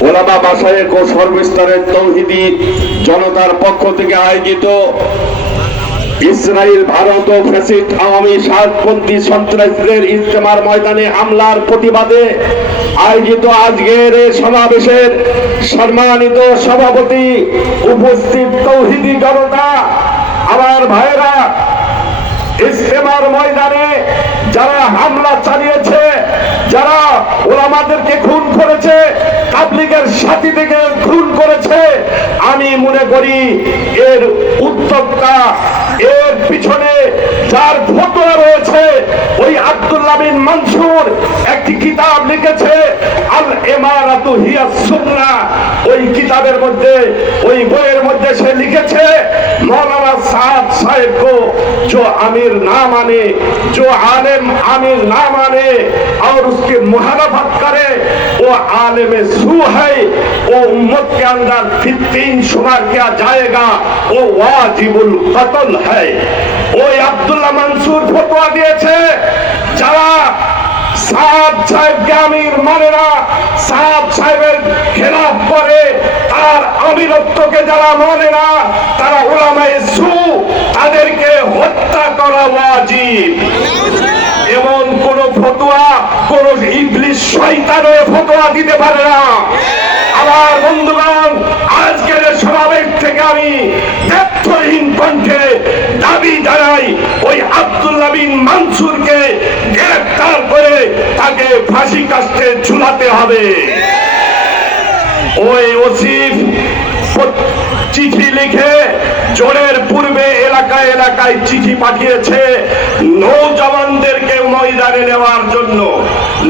ওলামা বাসায়েক ও সর্বস্তরের তৌহিদি জনতার পক্ষ থেকে আয়োজিত ইসরায়েল ভারত ও ফ্যাসিস্ট আওয়ামী সাতপন্থী সন্ত্রাসীদের ইজতেমার ময়দানে হামলার প্রতিবাদে আয়োজিত আজকের সমাবেশের সম্মানিত সভাপতি উপস্থিত তৌহিদি জনতা, আমার ভাইরা ইস্তেমার ময়দানে যারা হামলা চালিয়েছে যারা আমাদেরকে খুন করেছে, তাবলিগের সাথী থেকে খুন করেছে। আমি মনে করি এর উদ্যোক্তা এর পিছনে যার ফটোয়া রয়েছে, ওই আব্দুল্লাহ বিন মানসুর একটি কিতাব লিখেছে, আল এমারাতু হিয়া সুন্না। ওই কিতাবের মধ্যে, ওই বইয়ের মধ্যে সে লিখেছে, মৌলানা সাদ সাহেবকে जो अमीर ना माने जो आलिम अमीर ना माने और उसकी मुहालफत करे वो आलिम सू है वो उम्मत के अंदर फितीन शुमार किया जाएगा वो वाजिबुल कत्ल है ওই আব্দুল্লাহ মনসুর ফতোয়া দিয়েছে যারা সাদ সাহেবকে আমির মানে না সাদ সাহেবের খেলাফ করে আর আমিরত্বকে যারা মানে না তারা ওলামায়ে সু তাদেরকে হত্যা করা ওয়াজিব। এমন কোন ফতোয়া, কোন ইবলিশ শয়তানও ফতোয়া দিতে পারে না। আমার বন্ধুগণ, আজকের সমাবেশ থেকে আমি ব্যর্থহীন কণ্ঠে দাবি জানাই, ওই আব্দুল্লাহ বিন মানসুরকে গ্রেফতার করে তাকে ফাঁসি কাস্টে ঝুলাতে হবে। ওই ওসিফ চিঠি লিখে জোরের পূর্বে এলাকায় এলাকায় চিঠি পাঠিয়েছে নৌজওয়ানদেরকে ময়দানে নেওয়ার জন্য।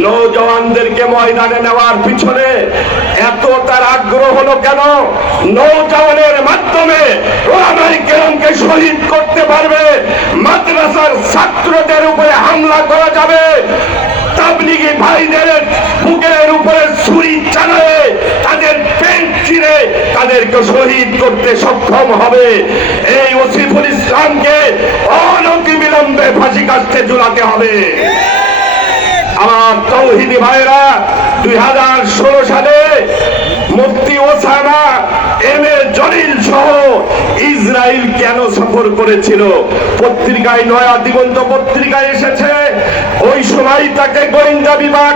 নৌজওয়ানদেরকে ময়দানে নেওয়ার পিছনে এত তার আগ্রহ হলো কেন? নৌজওয়ানের মাধ্যমে ওলামাই শহীদ করতে পারবে, মাদ্রাসার ছাত্রদের উপরে হামলা করা যাবে, তাবলিগি ভাইদের তাদেরকে শহীদ করতে সক্ষম হবে। এই ওসিফুল ইসলামকে অনতি বিলম্বে ফাঁসি কাস্তে ঝুলাতে হবে। আমার তৌহিদি ভাইরা দুই হাজার ষোলো সালে মুফতি ওসামা এম এ জলিল সহ ইসরায়েল কেন সফর করেছিল? পত্রিকায় নয়া দিগন্ত পত্রিকায় এসেছে, ওই সময় তাকে গোয়েন্দা বিভাগ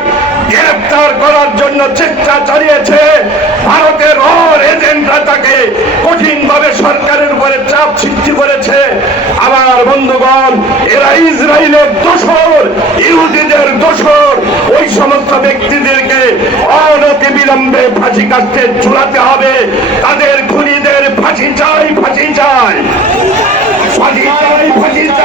গ্রেফতার করার জন্য চেষ্টা চালিয়েছে ভারতের অর এজেন্টরা তাকে কঠিনভাবে সরকারের উপরে চাপ সৃষ্টি করেছে। আমার বন্ধুগণ, এরা ইসরায়েলের দোষর, ইহুদিদের দোষর। ওই সমস্ত ব্যক্তিদেরকে অনতি বিলম্বে ফাঁসি কাস্তে ঝুলাতে হবে। তাদের খুনিদের ফাঁসি চাই ফাঁসি চাই। ফাঁসি চাই ফাঁসি চাই।